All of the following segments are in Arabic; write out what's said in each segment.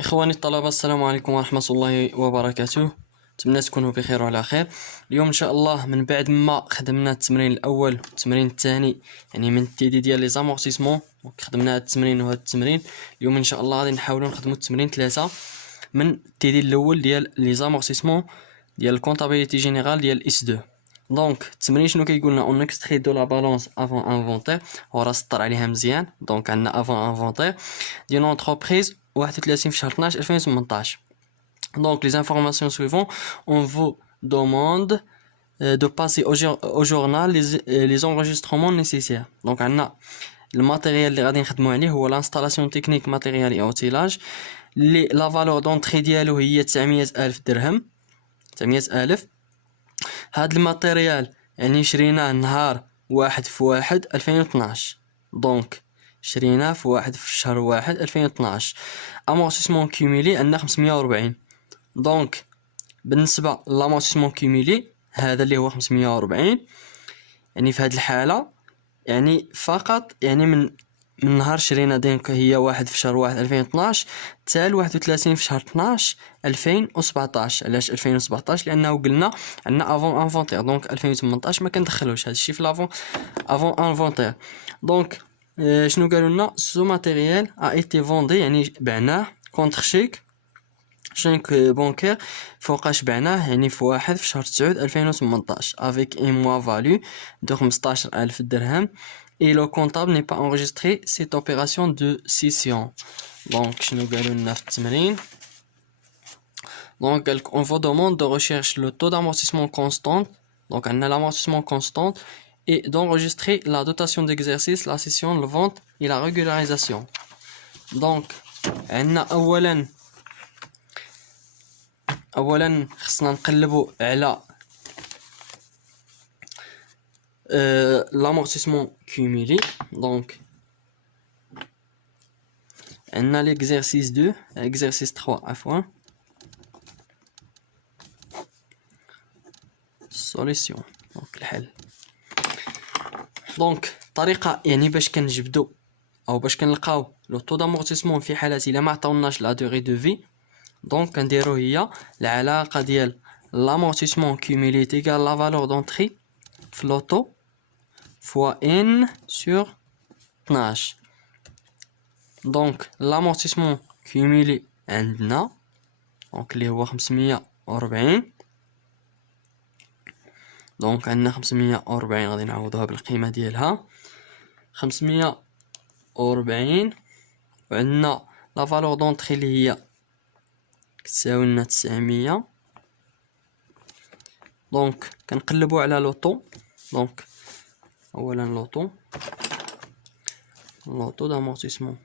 إخواني الطلبة، السلام عليكم ورحمة الله وبركاته. أتمنى تكونوا بخير وعلى خير. اليوم إن شاء الله من بعد ما خدمنا التمرين الأول والتمرين الثاني، يعني من التيدي ديال لي زامورتيسمون، خدمنا هاد التمرين وهاد التمرين. اليوم إن شاء الله غادي نحاولوا نخدموا التمرين 3 من التيدي الأول ديال لي زامورتيسمون ديال الكونطابيليتي جينيرال ديال اس 2. دونك التمرين شنو كيقولنا؟ اون اكستري دو لا بالونس افون انفونتير، وراه سطر عليها مزيان. دونك عندنا افون انفونتير ديال لونتربريز 31 في شهر 12 2018. Donc les informations suivantes, on vous demande de passer au journal les enregistrements nécessaires. Donc عندنا الماتيريال اللي غادي نخدموا عليه هو l'installation technique matériel et outillage. la valeur d'entrée ديالو هي 900,000 درهم. 900,000. هاد الماتيريال يعني شريناه نهار 1/1/2012. دونك شريناه في 1 في شهر 1 2012. امورتيسمون كيميلي عندنا 540. دونك بالنسبه لامورتيسمون كيميلي هذا اللي هو 540، يعني في هذه الحاله يعني فقط يعني من نهار شرينا دينك هي 1 في شهر 1 2012 حتى 31 في شهر 12 2017. علاش 2017؟ لانه قلنا عندنا افون انفونتير، دونك 2018 ما كندخلوش هذا الشيء في لافون افون انفونتير. دونك شنو قالوا لنا؟ سو ماتيريال ا ايتي فوندي، يعني بعناه كونتر شيك بونكير فوقاش بعناه، يعني في 1 في شهر 9 2018 افيك ان موا فالو دو 15,000 درهم. et le comptable n'est pas enregistré cette opération de scission. donc شنو قالوا لنا في التمرين؟ donc on vous demande de rechercher le taux d'amortissement constant. donc عندنا l'amortissement constant et d'enregistrer la dotation d'exercice, la session, le vente et la régularisation. donc عندنا اولا خصنا نقلبوا على l'amortissement cumulé. donc عندنا l'exercice 2 exercice 3 عفوا solution. donc الحل. دونك طريقه يعني باش كنجبدوا او باش كنلقاو لو طو دامورتيسمون في حالات الا ما عطاوناش لا دوغي دو في. دونك كنديرو هي العلاقه ديال l'amortissement cumulé égale la valeur d'entrée في لوطو fois n sur 12. دونك l'amortissement cumulé عندنا دونك اللي هو 540. دونك عندنا 540 غادي نعوضوها بالقيمه ديالها 540، وعندنا لا فالور دونطري اللي هي كتساوي لنا 900. دونك كنقلبوا على لوطو. دونك اولا لوطو دامورتيسمون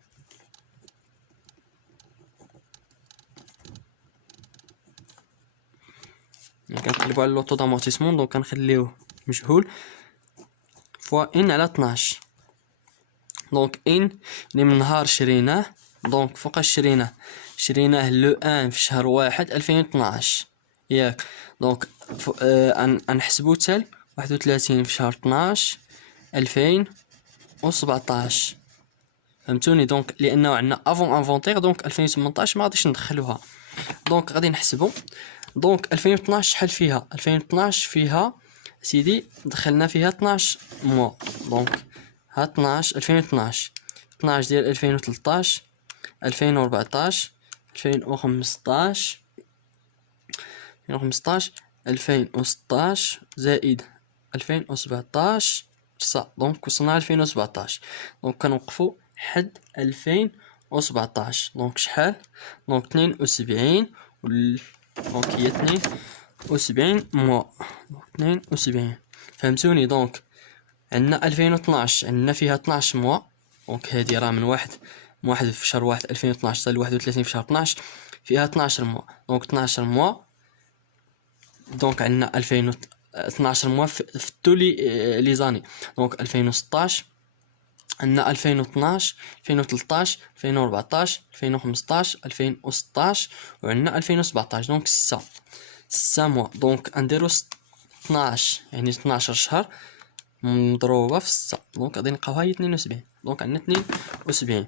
يعني كنقلبوا على لوطو دامورتيسمون. دونك كنخليوه مجهول فوا ان على 12. دونك ان اللي من نهار شريناه. دونك فوقاش شريناه لو 1 في شهر 1 2012 ياك. دونك نحسبو تال 31 في شهر 12 2017. فهمتوني؟ دونك لانه عندنا افون انفونتير دونك 2018 ما غاديش ندخلوها. دونك غادي نحسبو. دونك 2012 شحال فيها؟ 2012 فيها سيدي دخلنا فيها 12 موا. دونك ها 12 2012 ديال 2013 2014 2015 2016 زائد 2017 صح. دونك وصلنا 2017. دونك كنوقفوا حد 2017. دونك شحال؟ دونك 72 دونك هي 72 موا. 72 فهمتوني؟ دونك عندنا 2012 عندنا فيها 12 موا. دونك هذه راه من واحد في شهر 1 2012 حتى 31 في شهر 12 فيها 12 موا. دونك 12 موا. دونك عندنا 12 موا في تولي لي زاني. دونك 2016 عندنا 2012 2013 2014 2015 2016 وعندنا 2017. دونك 6 موا. دونك نديرو 12 يعني 12 شهر مضروبه في 6. دونك غادي نلقاوها هي 72. دونك عندنا 72.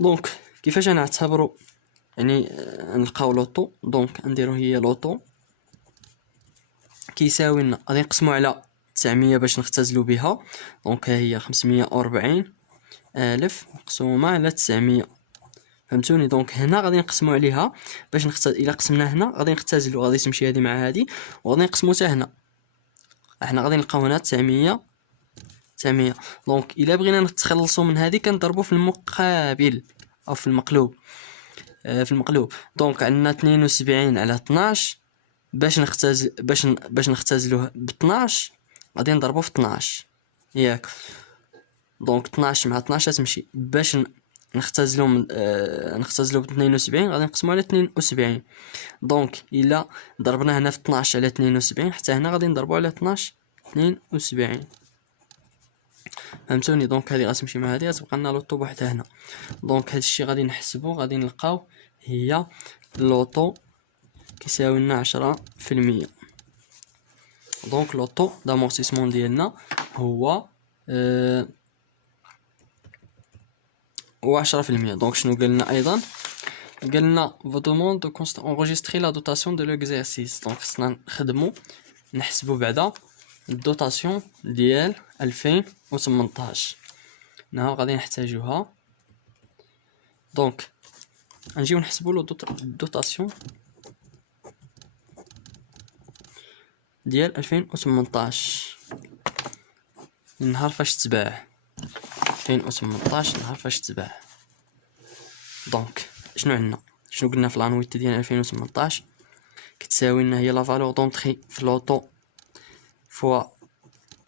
دونك كيفاش غنعتبروا يعني نلقاو لوطو، دونك نديرو هي لوطو كيساوي لنا غادي نقسمو على 900 باش نختزلو بها، دونك ها هي 540 ألف مقسومة على 900. فهمتوني؟ دونك هنا غادي نقسمو عليها باش الا قسمنا هنا غادي نختزلو، غادي تمشي هادي مع هادي وغادي نقسمو حتى هنا، احنا غادي نلقاو هنا 900. دونك الا بغينا نتخلصو من هادي كنضربو في المقابل او في المقلوب. دونك عندنا 72 على 12 باش نختزلوه ب 12 غادي نضربو في 12 ياك. دونك 12 مع 12 تمشي، باش نختزلو من نختزلو ب 72 غادي نقسمو على 72. دونك الا ضربنا هنا في 12 على 72 حتى هنا غادي نضربو على 12 72. فهمتوني؟ دونك هذه غتمشي مع هذه غتبقى لنا لوطو بوحدها هنا. دونك هذا الشيء غادي نحسبو، غادي نلقاو هي لوطو كيساوي لنا 10%. دونك لوطو دامورتيسمون ديالنا هو هو 10%. دونك شنو قالنا ايضا؟ قالنا vous demande de enregistrer la dotation de l'exercice. دونك خصنا نخدمو نحسبو بعدا الدوتاسيون ديال 2018 نهار غادي نحتاجوها. دونك غنجيو نحسبو لو الدوتاسيون ديال 2018 النهار فاش تباع. 2018 نهار فاش تباع. دونك شنو عندنا؟ شنو قلنا في لانويتي ديال 2018 كتساوي لنا هي لا فالور دونطري في لوطو فوا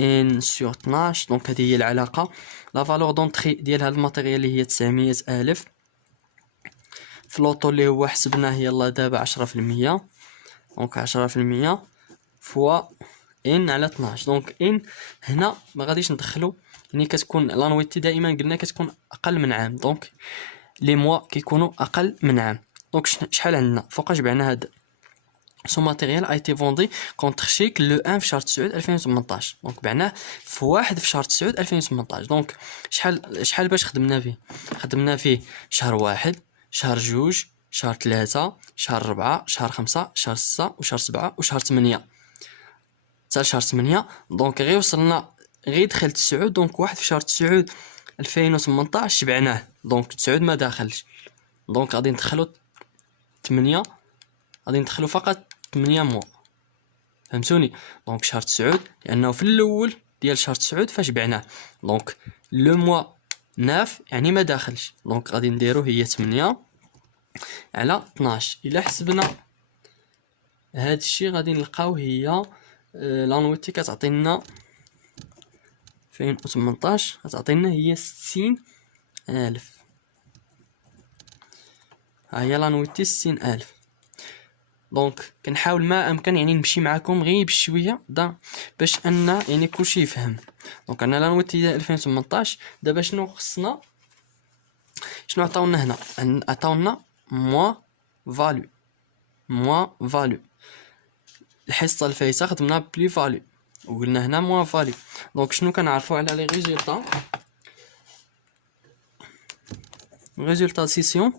ان سور 12. دونك هذه هي العلاقه. لا فالور دونطري ديال هذا الماتيريال اللي هي 900 الف في لوطو اللي هو حسبناه يلا دابا 10%. دونك 10% فوا ان على 12. دونك ان هنا ما غاديش ندخلو، يعني كتكون لانويتي دائما قلنا كتكون اقل من عام. دونك لي موا كيكونوا اقل من عام. دونك شحال عندنا فوقاش بعنا هاد سو ماتيريال اي تي فوندي كونتر شيك لو 1 في شهر 9 2018. دونك بعناه في 1 في شهر 9 2018. دونك شحال باش خدمنا فيه شهر 1 شهر 2 شهر 3 شهر 4 شهر 5 شهر 6 وشهر 7 وشهر 8 حتى شهر 8. دونك غير وصلنا غير دخل 9. دونك 1 في شهر 9 2018 شبعناه. دونك 9 ما داخلش. دونك غادي ندخلو 8، غادي ندخلو فقط 8 موا. فهمتوني؟ دونك شهر 9 لانه في الاول ديال شهر 9 فاش بعناه. دونك لو موا 9 يعني ما داخلش. دونك غادي نديرو هي 8 على 12. الا حسبنا هاد الشيء غادي نلقاو هي لانويتي كتعطينا 2018 غتعطينا هي 60,000. ها هي لانويتي 60,000. دونك كنحاول ما امكن يعني نمشي معكم غير بشويه باش ان يعني كلشي يفهم. دونك انا لانويتي ديال 2018 دابا شنو خصنا، شنو عطاونا هنا؟ عطاونا موا فالو. الحصه الفايته خدمنا بلي فالو وقلنا هنا موا فالو. دونك شنو كنعرفوا على لي ريزولطا سيسيون؟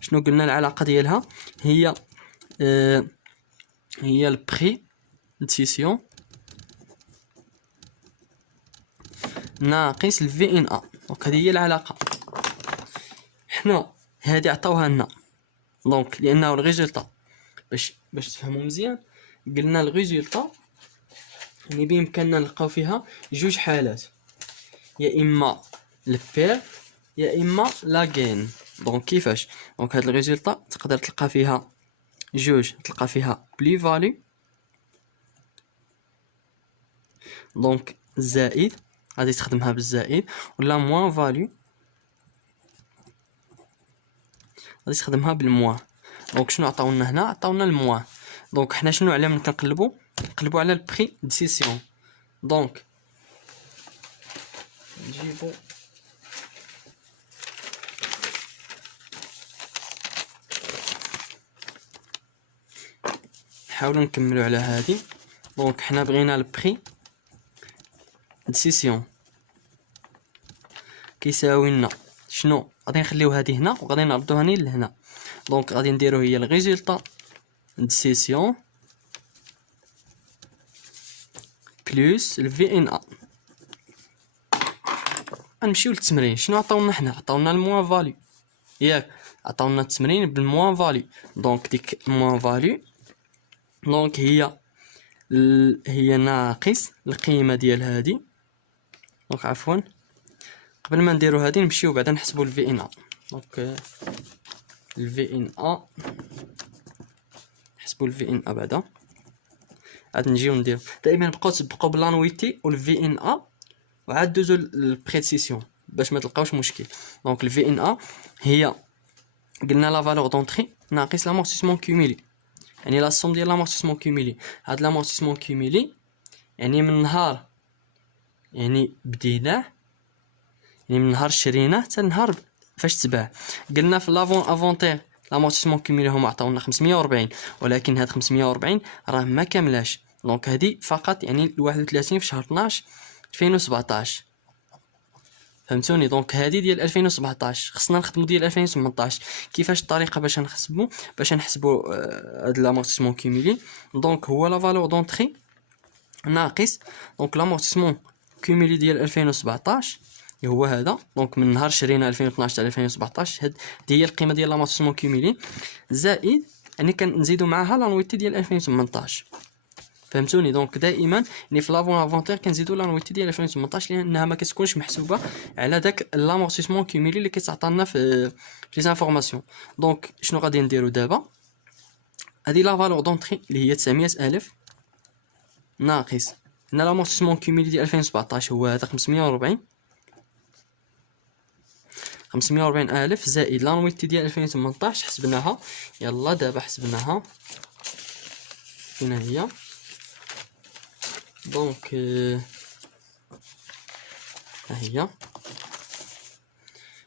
شنو قلنا العلاقه ديالها؟ هي البري ديسيسيون ناقص الفي ان ا. دونك هذه هي العلاقه. حنا هذه عطاوها لنا دونك لانه الريزولطا باش تفهموا مزيان قلنا الريزولطا يعني بامكاننا نلقاو فيها جوج حالات، يا اما البير يا اما لا غين. دونك كيفاش؟ دونك هاد الريزولطا تقدر تلقى فيها جوج، تلقى فيها بلي فالي دونك زائد غادي تخدمها بالزائد، ولا موان فاليو غادي تخدمها بالموان. دونك شنو عطاونا هنا؟ عطاونا الموان. دونك حنا شنو على من كنقلبوا على البري ديسيسيون. دونك نجيبو نحاولوا نكملوا على هذه. دونك حنا بغينا البري ديسيسيون كيساوي لنا شنو غادي نخليو هذه هنا وغادي نردوها ني لهنا. دونك غادي نديرو هي الريزولطا د سيسيون بلس الفي ان ا. غنمشيو للتمرين. شنو عطاونا حنا؟ عطاونا الموان فاليو ياك، عطاونا التمرين بالموان فاليو. دونك ديك الموان فاليو دونك هي ناقص القيمه ديال هذه. دونك عفوا قبل ما نديرو هذه نمشيو بعدا نحسبوا الفي ان ا. دونك الفي ان ا نحسبوا الفي ان ا بعدا عاد نجيو ندير دائما تبقاو بلانويتي والفي ان ا وعاد دوزو البريسيسيون باش ما تلقاوش مشكل. دونك الفي ان ا هي قلنا لا فالور دونطري ناقص لامورتيسمون كوميلي، يعني لا سوم ديال لامورتيسمون كوميلي. هاد لامورتيسمون كوميلي يعني من نهار يعني بديناه، يعني من نهار شريناه حتى نهار فاش تباع. قلنا في لافون افونتير لامورتيسمون كوميلي هما عطاونا 540، ولكن هاد 540 راه ما كاملاش. دونك هادي فقط يعني 31 في شهر 12 2017. فهمتوني؟ دونك هادي ديال 2017 خصنا نخدمو ديال 2018. كيفاش الطريقه باش نحسبو هاد لامورتيسمون كوميلي؟ دونك هو لا فالور دونطري ناقص دونك لامورتيسمون كوميلي ديال 2017 هو هذا. دونك من نهار شرينا 2012 حتى 2017 هاد هي القيمه ديال لامورتيسمون كوميلي، زائد يعني كنزيدو معاها لانويتي ديال 2018. فهمتوني؟ دونك دائما يعني في لافون افونتير كنزيدو لانويتي ديال 2018 لانها ما كتكونش محسوبه على داك لامورتيسمون كوميلي اللي كيتعطى في لي انفورماسيون. دونك شنو غادي نديرو دابا؟ هذه لا فالور دونطري اللي هي 900,000 ناقص هنا لامورتيسمون كوميلي ديال 2017 هو هذا 540,000 زائد لانويتي ديال 2018 حسبناها. يلا دابا حسبناها فين هي؟ دونك ها هي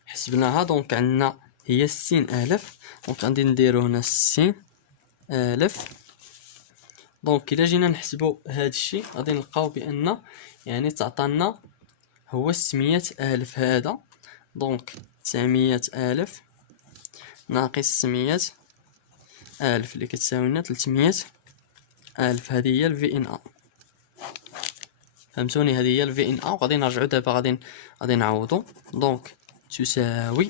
حسبناها. دونك عندنا هي 60,000. دونك غادي نديرو هنا 60,000. دونك الا جينا نحسبو هاد الشيء غادي نلقاو بان يعني تعطانا هو 600,000 هذا. دونك 900,000 ناقص 600,000 اللي كتساوي لنا 300,000. هذه هي الفي ان ا. فهمتوني؟ هذه هي الفي ان ا. وغادي نرجعو دابا غادي نعوضو. دونك تساوي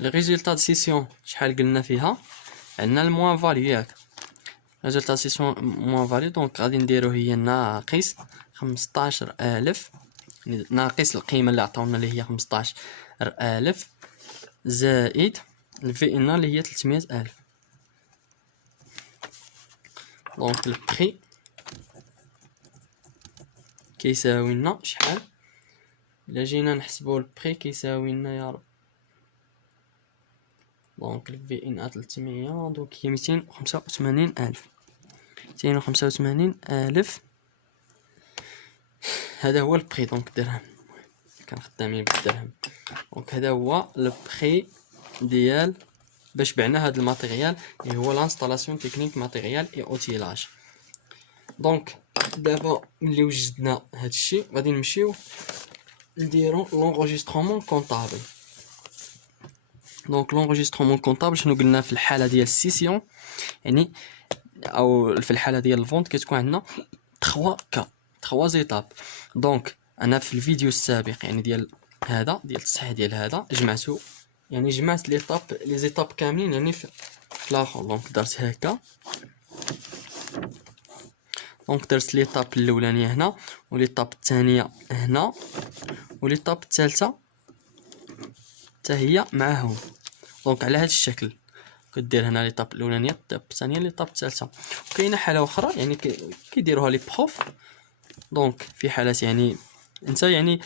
الريزولطا د سيسيون شحال قلنا فيها؟ عندنا الموان فاليو ياك، ريزولطا سيسيون موان فاليو. دونك غادي نديرو هي ناقص 15,000 ناقص القيمه اللي عطاونا اللي هي 15,000 زائد الفي ان اللي هي 300,000. دونك البري كيساوي لنا شحال؟ الا جينا نحسبو البري كيساوي لنا يا رب، دونك الفي ان ا 300 دونك هي 285,000. هذا هو البري. دونك درهم كان خدامين بالدرهم. دونك هذا هو البري ديال باش بعنا هذا الماتيريال اللي هو لانستالاسيون تكنيك ماتيريال اي اوتيلاج. دونك دابا ملي وجدنا هذا الشيء غادي نمشيو نديرو لونغوجيسترومون كونطابل. دونك لونغوجيسترومون كونطابل شنو قلنا في الحاله ديال السيسيون يعني او في الحاله ديال الفونت كتكون عندنا 3 زيتاب. دونك انا في الفيديو السابق يعني ديال هذا ديال التصحيح ديال هذا جمعت لي زيتاب كاملين يعني في الاخر. دونك درت هكا. دونك درت ليطاب الاولانيه هنا وليطاب الثانيه هنا وليطاب الثالثه حتى هي معاهم. دونك على هذا الشكل كدير هنا ليطاب الاولانيه ليطاب الثانيه ليطاب الثالثه. وكاينه حاله اخرى يعني كيديروها لي بروف. دونك في حالات يعني انت يعني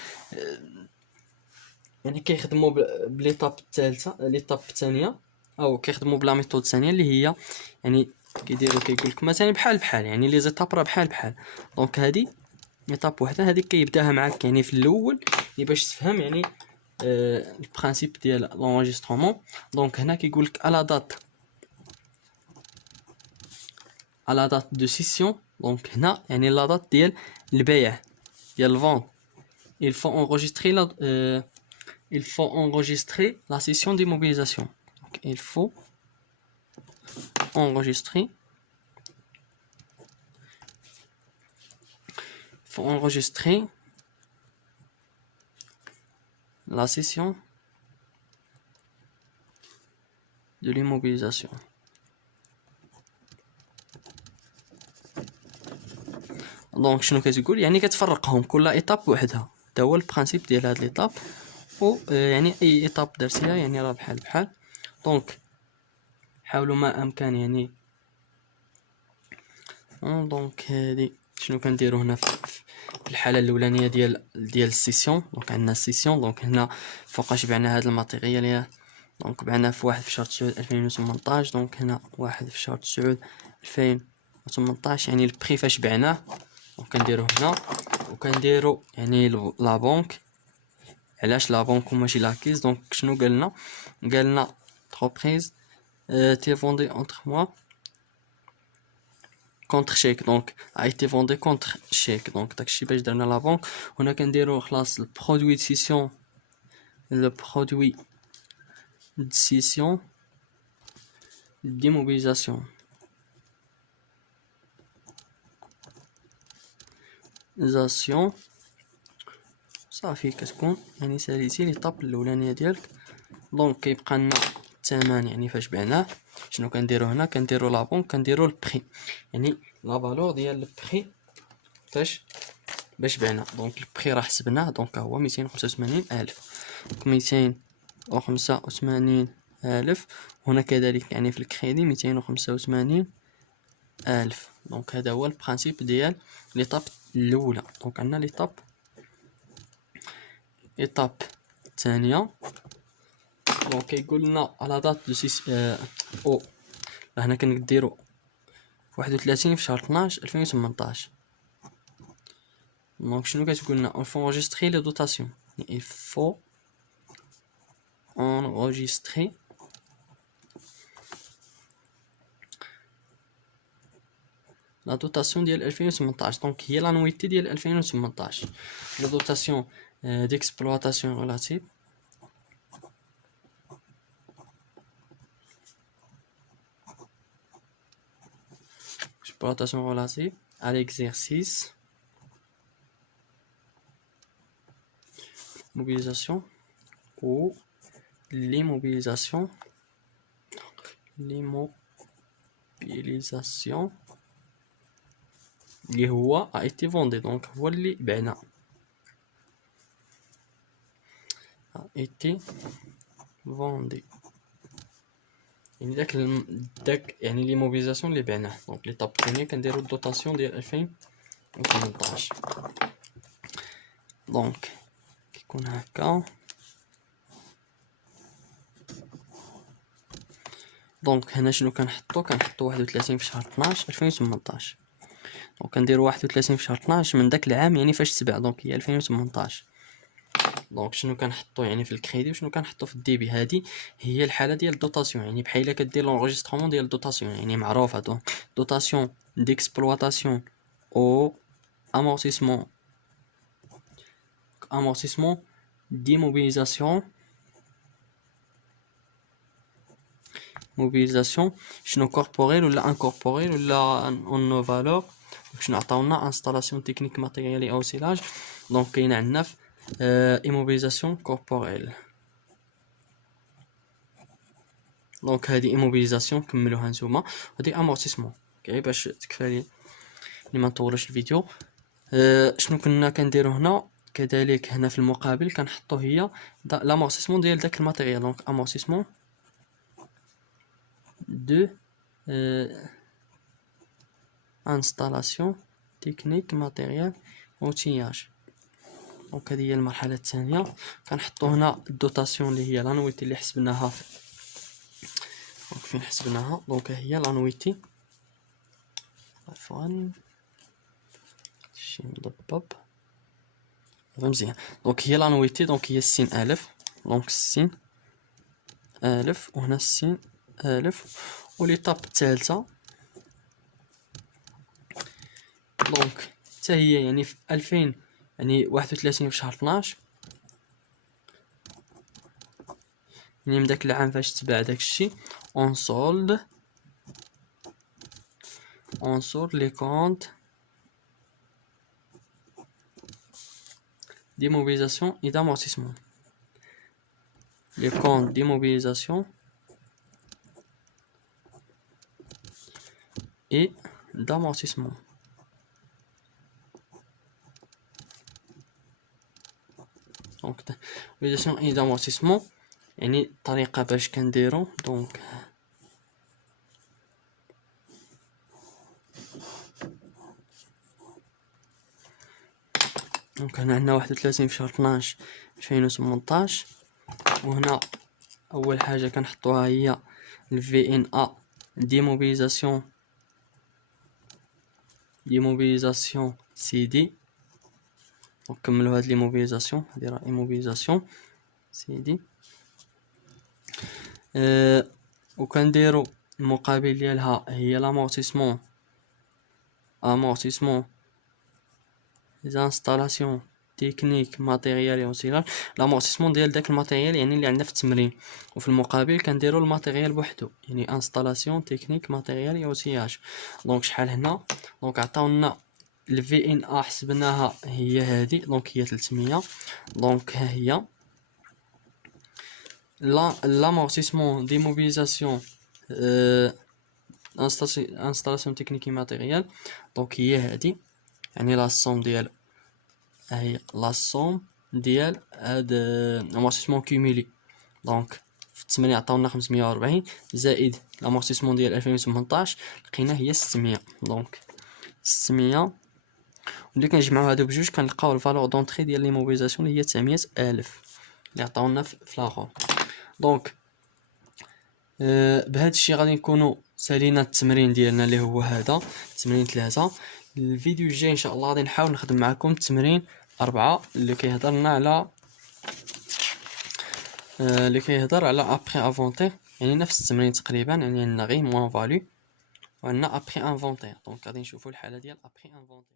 كيخدموا بليطاب الثالثه ليطاب الثانيه او كيخدموا بلا ميثود الثانيه اللي هي يعني كيديروا كيقول لك مثلا بحال يعني لي زيتاب راه بحال. دونك هذه ايطاب وحده هذه كيبداها معاك يعني في الاول يعني باش تفهم يعني البرانسيپ ديال لونجسترومون. دونك هنا كيقول لك على دات دو سيسيون. دونك هنا يعني لا دات ديال البيع ديال الفون il faut enregistrer il faut enregistrer la session d'immobilisation. Donc, il faut enregistrer la session de l'immobilisation. دونك شنو كتقول؟ يعني كتفرقهم كل ايطاب وحدها. هذا هو البرانسيپ ديال هاد ليطاب، و يعني اي ايطاب درتيها يعني راه بحال. دونك حاولوا ما امكن يعني. دونك هادي شنو كنديرو هنا في الحاله الاولانيه ديال السيسيون. دونك عندنا السيسيون. دونك هنا فوقاش بعنا هاد الماتيريال. دونك بعنا في 1 في شهر 9 2018. دونك هنا 1 في شهر 9 2018 يعني البري فاش بعناه. دونك كنديرو هنا وكنديرو يعني لا بنك. علاش لا بنك وماشي لاكيز؟ دونك شنو قالنا تروبريز تي فوندي اونتر موا كونتر شيك. دونك a été vendé contre chèque. دونك داكشي باش درنا لا بنك. هنا كنديرو خلاص البرودوي دو سيسيون. لو برودوي دو سيسيون ديموبيليزاسيون صافي كتكون يعني ساليتي ليطاب الاولانيه ديالك. دونك كيبقى لنا الثمن يعني فاش بعناه. شنو كنديرو هنا؟ كنديرو لا بنك، كنديرو البري يعني لا فالور ديال البري فاش باش بعناه. دونك البري راه حسبناه. دونك هو 285,000. دونك 285,000. هنا كذلك يعني في الكريدي 285,000. دونك هذا هو البرانسيپ ديال ليطاب الاولى. دونك عندنا ليطاب الثانيه. دونك كيقول لنا على دات دو سيس او هنا كنديرو 31 في شهر 12 2018. دونك شنو كتقول لنا؟ il faut enregistrer les dotations. il faut enregistrer la dotation ديال 2018. دونك هي لانويتي ديال 2018. la dotation d'exploitation relative à l'exercice mobilisation ou l'immobilisation اللي هو a été vendé. دونك هو اللي بعنا a été vendé يعني داك يعني ليموبيليزاسيون اللي بعناه. دونك ليطاب الثانيه كنديرو الدوطاسيون ديال 2018. دونك كيكون هكا. دونك هنا شنو كنحطو 31 في شهر 12 2018. دونك كنديرو 31 في شهر 12 من داك العام يعني فاش تباع. دونك هي 2018. دونك شنو كنحطو يعني في الكريدي وشنو كنحطو في الديبي. هذه هي الحاله ديال الدوطاسيون يعني بحال الا كدير لونجسترومون ديال الدوطاسيون يعني معروفه. دونك دوطاسيون ديكسبلواتاسيون او amortissement d'immobilisation. شنو كوربوريل ولا انكوربوريل ولا اون نو فالور. شنو عطاونا انستالاسيون تكنيك ماتيريالي او سيلاج. دونك كاين عندنا في immobilisation corporelle. دونك هذه immobilisation كملوها نتوما. هذه امورتيسمون كاي باش تكفى لي ما نطولش الفيديو. شنو كنا كنديرو هنا كذلك؟ هنا في المقابل كنحطو هي لامورتيسمون ديال داك الماتيريال. دونك امورتيسمون دو انستالاسيون تكنيك ماتيريال اوتياج. دونك هذه هي المرحله الثانيه. كنحطو هنا الدوطاسيون اللي هي لانويتي اللي حسبناها دونك فين حسبناها. دونك هي لانويتي عفوا شي مضبب مزيان. دونك هي لانويتي. دونك هي 60,000. دونك 60,000 وهنا 60,000. وليطاب الثالثه دونك حتى هي يعني في 2000 يعني 31 في شهر 12 يعني من داك العام فاش تباع داكشي اون سولد لي كونت d'immobilisation et d'amortissement. Les comptes d'immobilisation et d'amortissement. Donc d'immobilisation et d'amortissement يعني الطريقة باش كنديرو دونك هنا عندنا 31 في شهر 12 2018 وهنا اول حاجه كنحطوها هي الفي ان ا ديموبيليزاسيون سي دي. نكملوا هاد ليموبيليزاسيون، هادي راه ايموبيليزاسيون سي دي. وكنديروا المقابل ديالها هي لامورتيسمون les installations تكنيك ماتيريال او سيلال. لامورتيسمون ديال داك الماتيريال يعني اللي عندنا في التمرين، وفي المقابل كنديروا الماتيريال بوحدو يعني انستالاسيون تكنيك ماتيريال او سياج. دونك شحال هنا دونك عطاونا الفي ان ا حسبناها هي هادي دونك هي 300. دونك ها هي l'amortissement d'immobilisation installation technique et matériel دونك هي هادي يعني لا الصوم ديال هي لا صوم ديال هاد الامورتيسمون كوميلي. دونك في التمرين عطاونا 540 زائد الامورتيسمون ديال 2018 لقينا هي 600. دونك 600 ملي كنجمعوا هادو بجوج كنلقاو الفالور دونطري ديال ليموبيليزاسيون اللي هي 900,000 اللي عطاونا في الاخر. دونك بهذا الشيء غادي نكونوا سالينا التمرين ديالنا اللي هو هذا تمرين 3. الفيديو الجاي ان شاء الله غادي نحاول نخدم معكم التمرين 4 اللي كيهضر على ابري افونتير يعني نفس التمرين تقريبا، يعني عندنا غير موان فالو وعندنا ابري انفونتير. دونك غادي نشوفوا الحاله ديال ابري انفونتير.